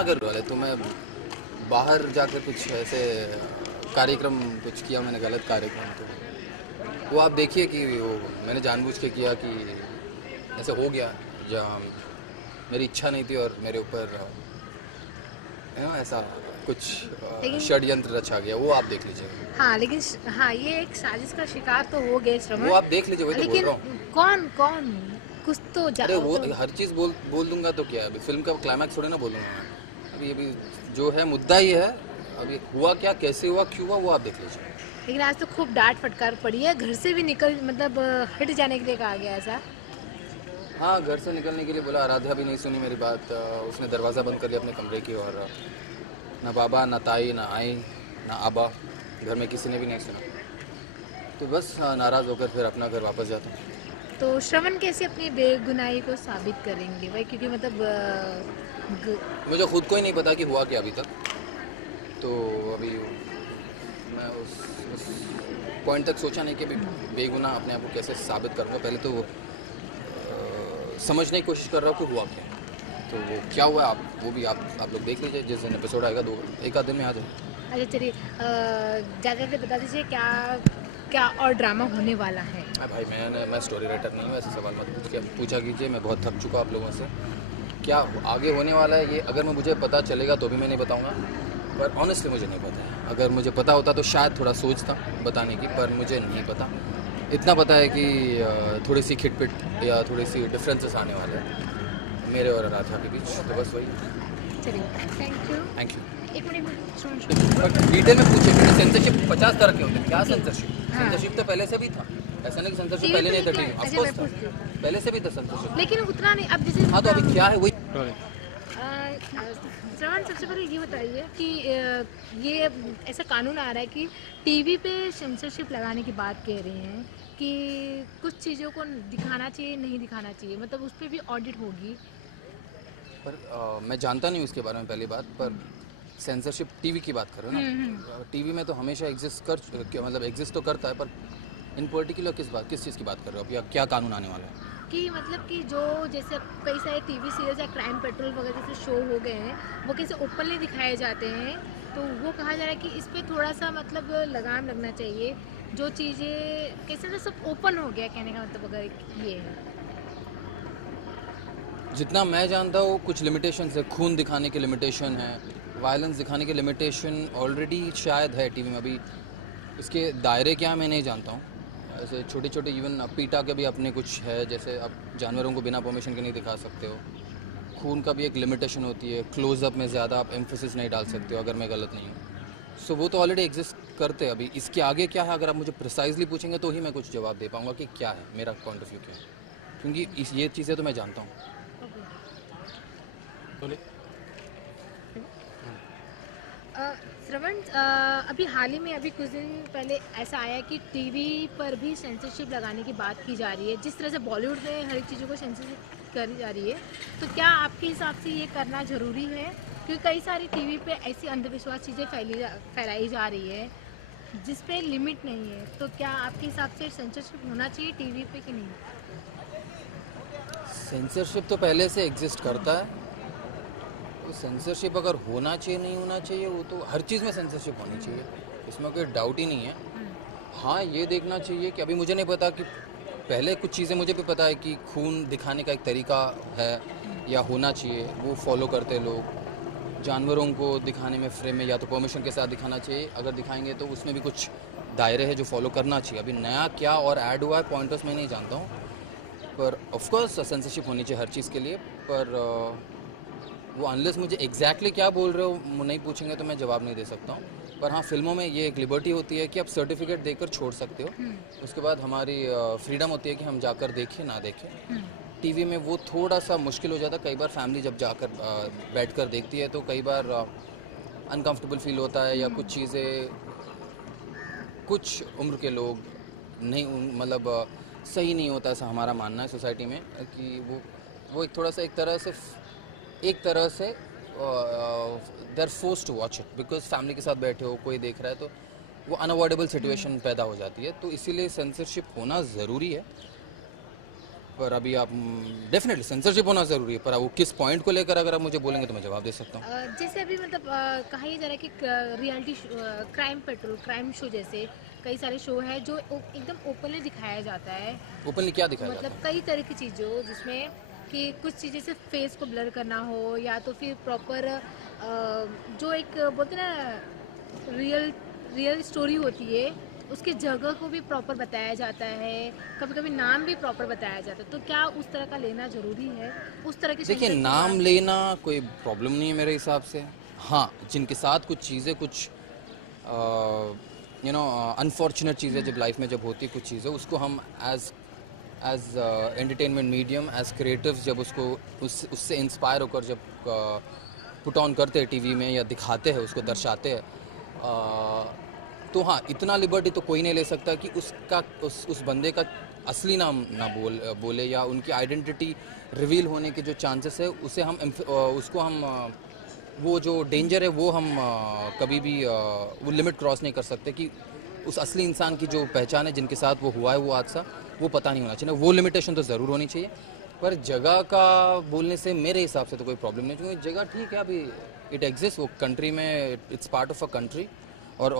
अगर वाले तो मैं बाहर जाकर कुछ ऐसे कार्यक्रम कुछ किया मैंने, गलत कार्यक्रम, तो वो आप देखिए कि वो मैंने जानबूझ के किया कि ऐसे हो गया जहाँ मेरी इच्छा नहीं थी और मेरे ऊपर ऐसा कुछ लेकिन षड्यंत्र रचा गया, वो आप देख लीजिए। हाँ, लेकिन हाँ, ये एक साजिश का शिकार तो हो गए श्रवण। वो आप देख लीजिए, वही तो बोल लेकिन रहा हूँ। कौन कौन कुछ तो अरे वो तो हर चीज़ बोल दूंगा तो क्या है, अभी फिल्म का क्लाइमैक्स थोड़ी ना बोलूँगा मैं। अभी जो है मुद्दा ही है, अभी हुआ क्या, कैसे हुआ, क्यों हुआ, वो आप देख लीजिए। लेकिन आज तो खूब डांट फटकार पड़ी है, घर से भी निकल मतलब हट जाने के लिए कहा गया ऐसा। हाँ, घर से निकलने के लिए बोला, आराध्या भी नहीं सुनी मेरी बात। उसने दरवाज़ा बंद कर लिया अपने कमरे की, और ना बाबा, ना ताई, ना आई, ना आबा, घर में किसी ने भी नहीं सुना। तो बस नाराज़ होकर फिर अपना घर वापस जाता हूँ। तो श्रवण कैसे अपनी बेगुनाही को साबित करेंगे भाई, क्योंकि मतलब मुझे खुद को ही नहीं पता कि हुआ क्या अभी तक। तो अभी मैं उस पॉइंट तक सोचा नहीं कि अभी बेगुनाह अपने आप को कैसे साबित करूँगा। पहले तो वो समझने की कोशिश कर रहा हूँ कि हुआ क्या। तो वो क्या हुआ, वो भी आप लोग देख लीजिए, जिस दिन एपिसोड आएगा, एक आध दिन में आ जाए। अच्छा चलिए, ज़्यादा बता दीजिए क्या क्या और ड्रामा होने वाला है। भाई मैं स्टोरी राइटर नहीं हूँ, ऐसे सवाल मत पूछा कीजिए। मैं बहुत थक चुका आप लोगों से। क्या आगे होने वाला है ये अगर मुझे पता चलेगा तो भी मैं नहीं बताऊँगा, पर ऑनेस्टली मुझे नहीं पता है। अगर मुझे पता होता तो शायद थोड़ा सोचता बताने की, पर मुझे नहीं पता। इतना पता है कि थोड़ी सी खिटपिट या थोड़ी सी डिफरेंसेस आने वाले हैं मेरे और आराध्या के बीच। तो बस वही। चलिए, थैंक यू। एक मिनट सुन। डिटेल में पूछे, क्योंकि सेंसरशिप 50 तरह के होते हैं। क्या सेंसरशिप? सेंसरशिप तो पहले से भी था, ऐसा नहीं कि सेंसरशिप पहले नहीं था। टीवी ऑफ कोर्स था, पहले से भी था सेंसरशिप, लेकिन उतना नहीं अब जैसे। हाँ, तो अभी क्या है वही। श्रवण, सबसे पहले ये बताइए कि ये ऐसा कानून आ रहा है कि टीवी पे सेंसरशिप लगाने की बात कह रहे हैं कि कुछ चीज़ों को दिखाना चाहिए, नहीं दिखाना चाहिए, मतलब उस पर भी ऑडिट होगी। पर मैं जानता नहीं हूँ इसके बारे में, पहली बात। पर सेंसरशिप टीवी की बात कर रहे हो ना, टीवी में तो हमेशा एग्जिस्ट तो करता है, पर इन पर्टिकुलर किस चीज़ की बात कर रहे हो आप, या क्या कानून आने वाला है? कि मतलब कि जो जैसे कई सारे टीवी सीरियल्स या क्राइम पेट्रोल वगैरह जैसे शो हो गए हैं, वो कैसे ओपनली दिखाए जाते हैं, तो वो कहा जा रहा है कि इस पर थोड़ा सा मतलब लगाम लगना चाहिए। जो चीज़ें कैसे ना सब ओपन हो गया, कहने का मतलब अगर ये है। जितना मैं जानता हूँ कुछ लिमिटेशन है, खून दिखाने के लिमिटेशन है, वायलेंस दिखाने के लिमिटेशन ऑलरेडी शायद है टीवी में। अभी इसके दायरे क्या मैं नहीं जानता हूँ। ऐसे छोटे छोटे इवन पीटा के भी अपने कुछ है, जैसे आप जानवरों को बिना परमिशन के नहीं दिखा सकते हो। खून का भी एक लिमिटेशन होती है, क्लोजअप में ज़्यादा आप एम्फोसिस नहीं डाल सकते हो, अगर मैं गलत नहीं हूँ। सो वो तो ऑलरेडी एग्जिस्ट करते हैं। अभी इसके आगे क्या है, अगर आप मुझे प्रिसाइजली पूछेंगे तो ही मैं कुछ जवाब दे पाऊँगा कि क्या है, मेरा पॉइंट ऑफ व्यू क्या है, क्योंकि ये चीज़ें तो मैं जानता हूँ। श्रवण, अभी हाल ही में अभी कुछ दिन पहले ऐसा आया कि टीवी पर भी सेंसरशिप लगाने की बात की जा रही है। जिस तरह से बॉलीवुड में हर एक चीज़ों को सेंसरशिप करी जा रही है, तो क्या आपके हिसाब से ये करना ज़रूरी है? क्योंकि कई सारी टीवी पे ऐसी अंधविश्वास चीज़ें फैलाई जा रही है जिस पे लिमिट नहीं है, तो क्या आपके हिसाब से सेंसरशिप होना चाहिए टीवी पे कि नहीं? सेंसरशिप तो पहले से एग्जिस्ट करता है। तो सेंसरशिप अगर होना चाहिए नहीं होना चाहिए, वो तो हर चीज़ में सेंसरशिप होनी चाहिए, इसमें कोई डाउट ही नहीं है। हाँ, ये देखना चाहिए कि अभी मुझे नहीं पता कि पहले कुछ चीज़ें मुझे भी पता है कि खून दिखाने का एक तरीका है या होना चाहिए, वो फॉलो करते लोग। जानवरों को दिखाने में फ्रेम में या तो परमिशन के साथ दिखाना चाहिए, अगर दिखाएंगे तो उसमें भी कुछ दायरे हैं जो फॉलो करना चाहिए। अभी नया क्या और ऐड हुआ है पॉइंटर्स में नहीं जानता हूँ, पर ऑफकोर्स सेंसरशिप होनी चाहिए हर चीज़ के लिए। पर वो अनलेस मुझे एग्जैक्टली क्या बोल रहे हो नहीं पूछेंगे तो मैं जवाब नहीं दे सकता हूँ। पर हाँ, फिल्मों में ये एक लिबर्टी होती है कि आप सर्टिफिकेट देकर छोड़ सकते हो, उसके बाद हमारी फ्रीडम होती है कि हम जाकर देखें ना देखें। टीवी में वो थोड़ा सा मुश्किल हो जाता है। कई बार फैमिली जब जाकर बैठकर देखती है तो कई बार अनकंफर्टेबल फील होता है, या कुछ चीज़ें कुछ उम्र के लोग नहीं, मतलब सही नहीं होता, ऐसा हमारा मानना है सोसाइटी में कि वो एक थोड़ा सा एक तरह से they are forced to watch it, because family के साथ बैठे हो, कोई देख रहा है, तो वो अनअवॉइडेबल सिचुएशन पैदा हो जाती है। तो इसीलिए सेंसरशिप होना ज़रूरी है। पर अभी आप डेफिनेटली सेंसरशिप होना ज़रूरी है, पर वो किस पॉइंट को लेकर अगर आप मुझे बोलेंगे तो मैं जवाब दे सकता हूँ। जैसे अभी मतलब कहा ही जा रहा है कि reality crime petrol crime show जैसे कई सारे शो है जो एकदम ओपनली दिखाया जाता है, ओपनली क्या दिखाया जाता मतलब कई तरह की चीज़ों जिसमें कि कुछ चीज़ें सिर्फ फेस को ब्लर करना हो या तो फिर प्रॉपर जो एक बोलते हैं ना रियल रियल स्टोरी होती है उसकी जगह को भी प्रॉपर बताया जाता है, कभी कभी नाम भी प्रॉपर बताया जाता है, तो क्या उस तरह का लेना ज़रूरी है? उस तरह की देखिए, सेंसर की नाम बात- लेना कोई प्रॉब्लम नहीं है मेरे हिसाब से। हाँ, जिनके साथ कुछ चीज़ें कुछ अनफॉर्चुनेट चीज़ें जब लाइफ में जब होती है कुछ चीज़ें, उसको हम as as entertainment medium as creatives जब उसको उससे इंस्पायर होकर जब पुट ऑन करते हैं टीवी में या दिखाते हैं उसको दर्शाते हैं, तो हाँ, इतना लिबर्टी तो कोई नहीं ले सकता कि उसका उस बंदे का असली नाम ना बोले या उनकी आइडेंटिटी रिवील होने के जो चांसेस है उसे हम उसको हम वो जो डेंजर है वो हम कभी भी वो लिमिट क्रॉस नहीं कर सकते कि उस असली इंसान की जो पहचान है जिनके साथ वो हुआ है वो हादसा वो पता नहीं होना चाहिए। वो लिमिटेशन तो ज़रूर होनी चाहिए, पर जगह का बोलने से मेरे हिसाब से तो कोई प्रॉब्लम नहीं, क्योंकि जगह ठीक है, अभी इट एग्जिस्ट वो कंट्री में, it's part of a country और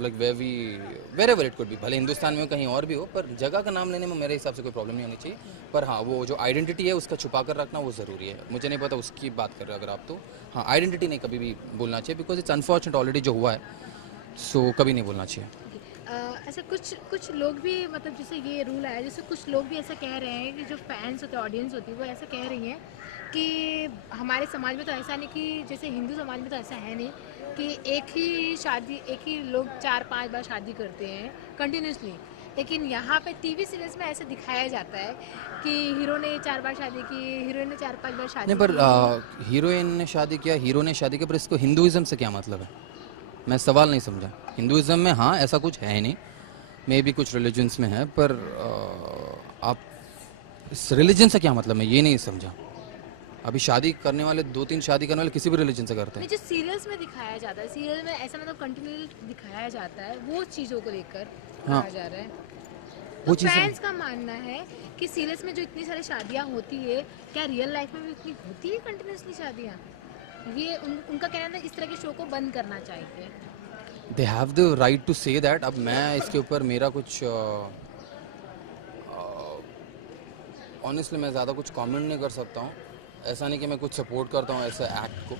like wherever it could भी, भले हिंदुस्तान में कहीं और भी हो, पर जगह का नाम लेने में मेरे हिसाब से कोई प्रॉब्लम नहीं होनी चाहिए। पर हाँ, वो जो आइडेंटिटी है उसका छुपा कर रखना वो ज़रूरी है। मुझे नहीं पता उसकी बात कर रहे हो अगर आप, तो हाँ, आइडेंटिटी नहीं कभी भी बोलना चाहिए, बिकॉज इट्स अनफॉर्चुनेट ऑलरेडी जो हुआ है, सो कभी नहीं बोलना चाहिए। ऐसा कुछ लोग भी मतलब जैसे ये रूल आया, जैसे कुछ लोग भी ऐसा कह रहे हैं कि जो फैंस होते हैं ऑडियंस होती है वो ऐसा कह रही हैं कि हमारे समाज में तो ऐसा नहीं, कि जैसे हिंदू समाज में तो ऐसा है नहीं कि एक ही लोग 4-5 बार शादी करते हैं कंटिन्यूसली, लेकिन यहाँ पे टीवी सीरियल्स में ऐसे दिखाया जाता है कि हीरो ने 4 बार शादी की, हीरोइन ने 4-5 बार शादी नहीं, पर की। हीरोइन ने शादी किया, हीरो ने शादी किया, पर इसको हिंदुइज्म से क्या मतलब है? मैं सवाल नहीं समझा। हिंदुइज्म में हाँ ऐसा कुछ है नहीं, मे भी कुछ रिलीजन्स में है, पर आप इस रिलीजन से क्या मतलब, मैं ये नहीं समझा। अभी शादी करने वाले 2-3 शादी करने वाले किसी भी रिलीजन से करते नहीं, हैं। जो सीरियल्स में दिखाया जाता है, सीरियल में ऐसा मतलब कंटिन्यू दिखाया जाता है, वो चीज़ों को लेकर हाँ, कहा जा रहा है। वो तो चीज़ें फैंस का मानना है कि सीरियल्स में जो इतनी सारी शादियां होती है, क्या रियल लाइफ में भी इतनी होती है कंटिन्यूसली शादियां? ये उनका कहना है इस तरह के शो को बंद करना चाहिए। They have the right to say that. अब मैं इसके ऊपर मेरा कुछ ऑनेस्टली मैं ज़्यादा कुछ कमेंट नहीं कर सकता हूँ। ऐसा नहीं कि मैं कुछ सपोर्ट करता हूँ ऐसे एक्ट को।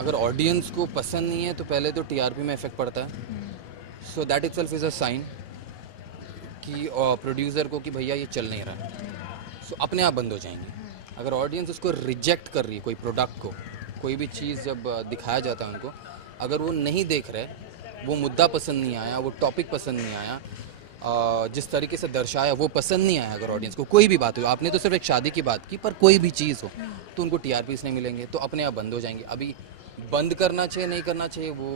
अगर ऑडियंस को पसंद नहीं है तो पहले तो टीआरपी में इफेक्ट पड़ता है, so that itself is a sign कि प्रोड्यूसर को कि भैया ये चल नहीं रहा, सो अपने आप बंद हो जाएंगे। अगर ऑडियंस उसको रिजेक्ट कर रही है, कोई प्रोडक्ट को, कोई भी चीज़ जब दिखाया जाता है उनको, अगर वो नहीं देख रहे, वो मुद्दा पसंद नहीं आया, वो टॉपिक पसंद नहीं आया, जिस तरीके से दर्शाया वो पसंद नहीं आया, अगर ऑडियंस को कोई भी बात हो, आपने तो सिर्फ एक शादी की बात की, पर कोई भी चीज़ हो तो उनको टीआरपीस नहीं मिलेंगे, तो अपने आप बंद हो जाएंगे। अभी बंद करना चाहिए नहीं करना चाहिए वो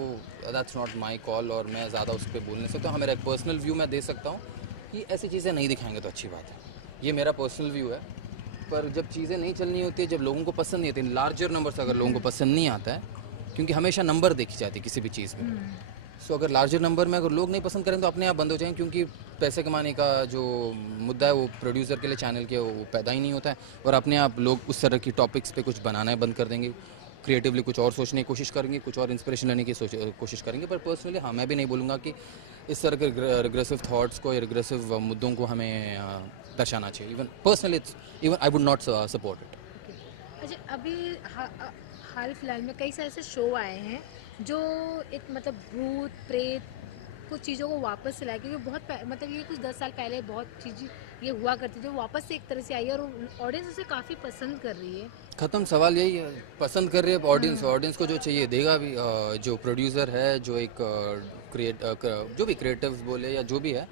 दैट्स नॉट माई कॉल, और मैं ज़्यादा उस पर बोल नहीं सकता हूँ। हाँ, मेरा एक पर्सनल व्यू मैं दे सकता हूँ कि ऐसी चीज़ें नहीं दिखाएंगे तो अच्छी बात है, ये मेरा पर्सनल व्यू है। पर जब चीज़ें नहीं चलनी होती है, जब लोगों को पसंद नहीं आती, लार्जर नंबर से अगर लोगों को पसंद नहीं आता है, क्योंकि हमेशा नंबर देखी जाती है किसी भी चीज़ में, सो अगर लार्जर नंबर में अगर लोग नहीं पसंद करें तो अपने आप बंद हो जाएंगे, क्योंकि पैसे कमाने का जो मुद्दा है वो प्रोड्यूसर के लिए चैनल के वो पैदा ही नहीं होता है, और अपने आप लोग उस तरह की टॉपिक्स पे कुछ बनाना है बंद कर देंगे, क्रिएटिवली कुछ और सोचने की कोशिश करेंगे, कुछ और इंस्पिरेशन लेने की कोशिश करेंगे। पर पर्सनली हाँ, मैं भी नहीं बोलूँगा कि इस तरह के रिग्रेसिव थाट्स को या रिग्रेसिव मुद्दों को हमें दर्शाना चाहिए। Even personally even I would not support it. अच्छा, अभी हाल फिलहाल में कई सारे ऐसे शो आए हैं जो एक मतलब भूत प्रेत कुछ चीज़ों को वापस से लाए, क्योंकि मतलब ये कुछ 10 साल पहले बहुत चीज़ ये हुआ करती थी, वापस से एक तरह से आई है और ऑडियंस उसे काफ़ी पसंद कर रही है। ख़त्म, सवाल यही है, पसंद कर रही है ऑडियंस, ऑडियंस को जो चाहिए देगा भी। जो प्रोड्यूसर है, जो एक जो भी क्रिएटिव बोले या जो भी है,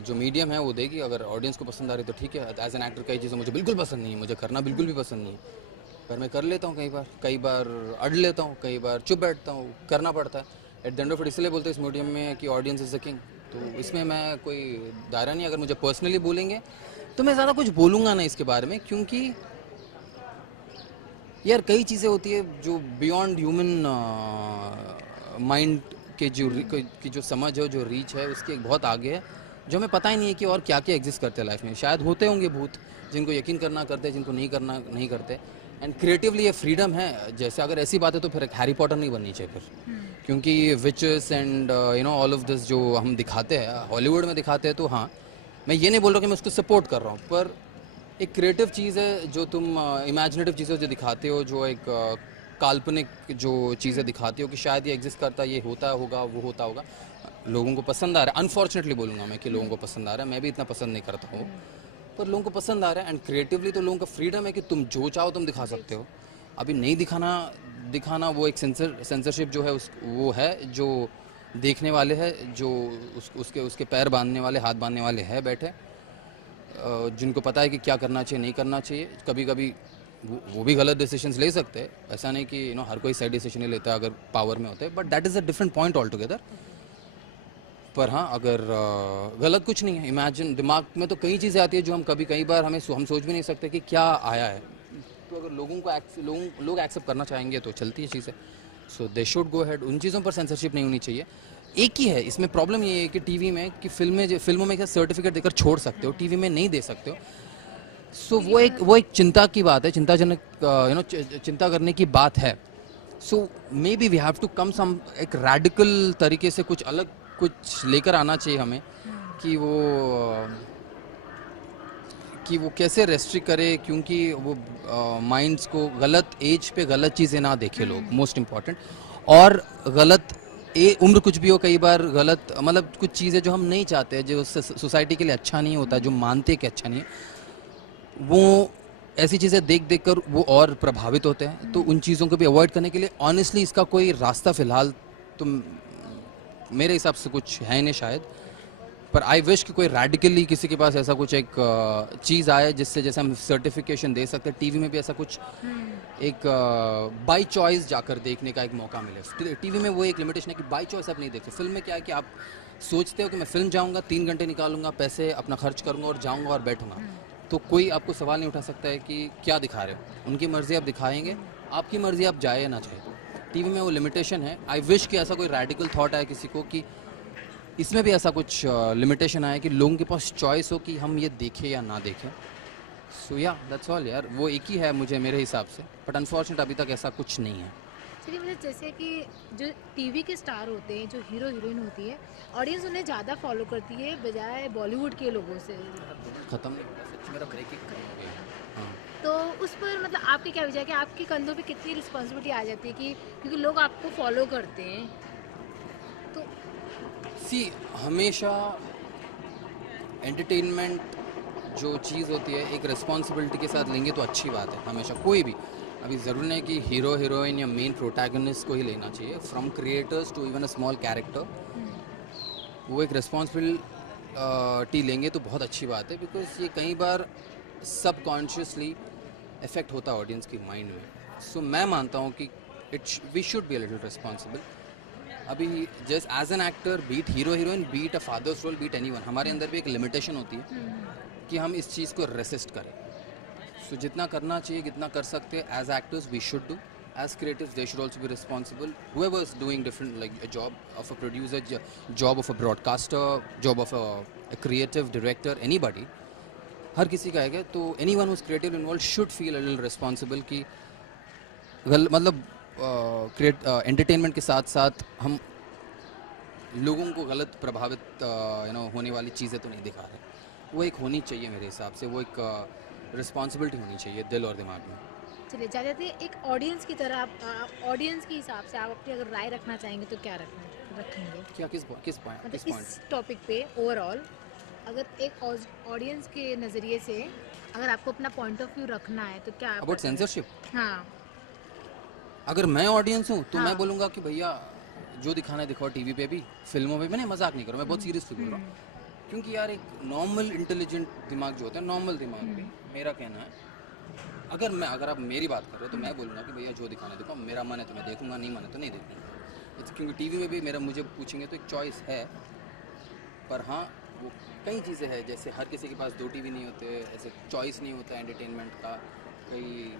जो मीडियम है वो देगी। अगर ऑडियंस को पसंद आ रही है तो ठीक है। एज एन एक्टर कई चीज़ें मुझे बिल्कुल पसंद नहीं है, मुझे करना बिल्कुल भी पसंद नहीं है, पर मैं कर लेता हूँ। कई बार अड़ लेता हूँ, कई बार चुप बैठता हूँ, करना पड़ता है। At the end of it इसलिए बोलते हैं इस मीडियम में कि ऑडियंस इज द किंग, तो इसमें मैं कोई दायरा नहीं। अगर मुझे पर्सनली बोलेंगे तो मैं ज़्यादा कुछ बोलूँगा ना इसके बारे में, क्योंकि यार कई चीज़ें होती है जो बियॉन्ड ह्यूमन माइंड के की जो समझ है, जो रीच है उसके एक बहुत आगे है, जो हमें पता ही नहीं है कि और क्या क्या एग्जिस्ट करते हैं लाइफ में। शायद होते होंगे भूत जिनको यकीन करना करते, जिनको नहीं करना नहीं करते। एंड क्रिएटिवली ये फ्रीडम है। जैसे अगर ऐसी बात है तो फिर एक हैरी पॉटर नहीं बननी चाहिए फिर, क्योंकि witches and all of this जो हम दिखाते हैं हॉलीवुड में दिखाते हैं, तो हाँ मैं ये नहीं बोल रहा कि मैं उसको सपोर्ट कर रहा हूँ, पर एक क्रिएटिव चीज़ है जो तुम इमेजिनेटिव चीज़ें जो दिखाते हो, जो एक काल्पनिक जो चीज़ें दिखाते हो कि शायद ये एग्जिस्ट करता, ये होता होगा, वो होता होगा, लोगों को पसंद आ रहा है। अनफॉर्चुनेटली बोलूँगा मैं कि लोगों को पसंद आ रहा है, मैं भी इतना पसंद नहीं करता हूँ, पर लोगों को पसंद आ रहा है। एंड क्रिएटिवली तो लोगों का फ्रीडम है कि तुम जो चाहो तुम दिखा सकते हो। अभी नहीं दिखाना वो एक सेंसरशिप जो है वो है, जो देखने वाले हैं, जो उसके पैर बांधने वाले, हाथ बांधने वाले हैं बैठे, जिनको पता है कि क्या करना चाहिए नहीं करना चाहिए। कभी कभी वो भी गलत डिसीजंस ले सकते हैं, ऐसा नहीं कि हर कोई सही डिसीजन नहीं लेता अगर पावर में होते हैं, but that is a different point all together. पर हाँ, अगर गलत कुछ नहीं है। इमेजिन, दिमाग में तो कई चीज़ें आती है जो हम कई बार हम सोच भी नहीं सकते कि क्या आया है। तो अगर लोग एक्सेप्ट करना चाहेंगे तो चलती है चीज़ें। सो दे शुड गो अहेड। उन चीज़ों पर सेंसरशिप नहीं होनी चाहिए। एक ही है इसमें प्रॉब्लम, ये है कि टीवी में कि फिल्मों में क्या सर्टिफिकेट देकर छोड़ सकते हो, टीवी में नहीं दे सकते हो। सो वो एक चिंता की बात है, चिंताजनक चिंता करने की बात है। So maybe we have to come some एक रेडिकल तरीके से कुछ अलग कुछ लेकर आना चाहिए हमें, कि वो कैसे रेस्ट्रिक्ट करे, क्योंकि वो माइंड्स को गलत एज पे गलत चीज़ें ना देखे लोग, मोस्ट इम्पॉर्टेंट। और गलत उम्र कुछ भी हो, कई बार गलत मतलब कुछ चीज़ें जो हम नहीं चाहते, जो सोसाइटी के लिए अच्छा नहीं होता, जो मानते कि अच्छा नहीं है, वो ऐसी चीज़ें देख कर वो और प्रभावित होते हैं। तो उन चीज़ों को भी अवॉइड करने के लिए ऑनेस्टली इसका कोई रास्ता फ़िलहाल तो मेरे हिसाब से कुछ है नहीं शायद, पर आई विश कि कोई रेडिकली किसी के पास ऐसा कुछ एक चीज़ आए जिससे जैसे हम सर्टिफिकेशन दे सकते हैं। टीवी में भी ऐसा कुछ एक बाय चॉइस जाकर देखने का एक मौका मिले। टीवी में वो एक लिमिटेशन है कि बाय चॉइस आप नहीं देखते। फिल्म में क्या है कि आप सोचते हो कि मैं फिल्म जाऊँगा, 3 घंटे निकालूंगा, पैसे अपना खर्च करूँगा और जाऊँगा और बैठूंगा, तो कोई आपको सवाल नहीं उठा सकता है कि क्या दिखा रहे हो। उनकी मर्ज़ी आप दिखाएंगे, आपकी मर्ज़ी आप जाए या ना जाए। टीवी में वो लिमिटेशन है। आई विश कि ऐसा कोई रेडिकल थॉट आए किसी को कि इसमें भी ऐसा कुछ लिमिटेशन आया कि लोगों के पास चॉइस हो कि हम ये देखें या ना देखें। सो या दैट्स ऑल यार, वो एक ही है मेरे हिसाब से, बट अनफॉर्चुनेट अभी तक ऐसा कुछ नहीं है। चलिए, मतलब जैसे कि जो टीवी के स्टार होते हैं, जो हीरो हीरोइन होती है, ऑडियंस उन्हें ज़्यादा फॉलो करती है बजाय बॉलीवुड के लोगों से। ख़त्म नहीं होगा सच, मेरा ब्रेक ही खत्म हो गया। हाँ, तो उस पर मतलब आपके क्या विचार है कि आपके कंधों पे कितनी रिस्पॉन्सिबिलिटी आ जाती है कि क्योंकि लोग आपको फॉलो करते हैं, तो सी हमेशा एंटरटेनमेंट जो चीज़ होती है एक रिस्पॉन्सिबिलिटी के साथ लेंगे तो अच्छी बात है। हमेशा कोई भी, अभी ज़रूरी नहीं कि हीरो हीरोइन या मेन प्रोटैगनिस्ट को ही लेना चाहिए, from creators to even a small character, वो एक रिस्पॉन्सिबिलिटी लेंगे तो बहुत अच्छी बात है। बिकॉज ये कई बार सबकॉन्शियसली इफेक्ट होता है ऑडियंस की माइंड में। सो मैं मानता हूँ कि we should be a little responsible. अभी just as an actor, be it hero heroine, be it a father's role, be it anyone, हमारे अंदर भी एक लिमिटेशन होती है कि हम इस चीज़ को रेसिस्ट करें। सो जितना करना चाहिए, जितना कर सकते हैं as actors we should do. As creatives, they should also be responsible. Whoever is doing different, like a job of a producer, job of a broadcaster, job of a creative director, anybody, हर किसी का है। तो anyone who's creative involved should feel a little responsible कि मतलब entertainment के साथ साथ हम लोगों को गलत प्रभावित होने वाली चीज़ें तो नहीं दिखा रहे। वो एक होनी चाहिए मेरे हिसाब से, वो एक रिस्पॉन्सिबिलिटी होनी चाहिए दिल और दिमाग में। चलिए जाते एक ऑडियंस की तरह आप ऑडियंस के हिसाब से आप अपनी अगर राय रखना चाहेंगे तो क्या रखेंगे? क्या किस पॉइंट मतलब इस टॉपिक पे ओवरऑल अगर एक ऑडियंस के नज़रिए से अगर आपको अपना पॉइंट ऑफ व्यू रखना है तो क्या अबाउट सेंसरशिप? हाँ, अगर मैं ऑडियंस हूँ तो हाँ। मैं बोलूँगा कि भैया जो दिखाना है दिखाओ, टीवी पे भी, फिल्मों में भी। नहीं, मजाक नहीं करो, मैं बहुत सीरियसली बोल रहा हूँ। क्योंकि यार एक नॉर्मल इंटेलिजेंट दिमाग जो होता है, नॉर्मल दिमाग में मेरा कहना है, अगर आप मेरी बात कर रहे हो तो मैं बोलूँगा कि भैया जो दिखाना है दिखाओ, मेरा मन है तो मैं देखूंगा, नहीं मन है तो नहीं देखूंगा। क्योंकि टीवी में भी मुझे पूछेंगे तो एक चॉइस है, पर हाँ वो कई चीज़ें हैं, जैसे हर किसी के पास 2 टीवी नहीं होते, ऐसे चॉइस नहीं होता एंटरटेनमेंट का। कई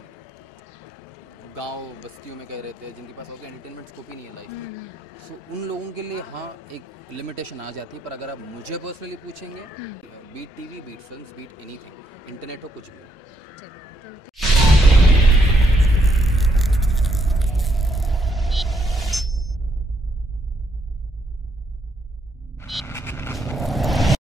गांव बस्तियों में कह रहे थे, जिनके पास और एंटरटेनमेंट स्कोप ही नहीं है लाइफ में, सो उन लोगों के लिए हाँ एक लिमिटेशन आ जाती है। पर अगर आप मुझे पर्सनली पूछेंगे, beat TV, beat films, beat anything, internet हो कुछ भी। चलिए, तो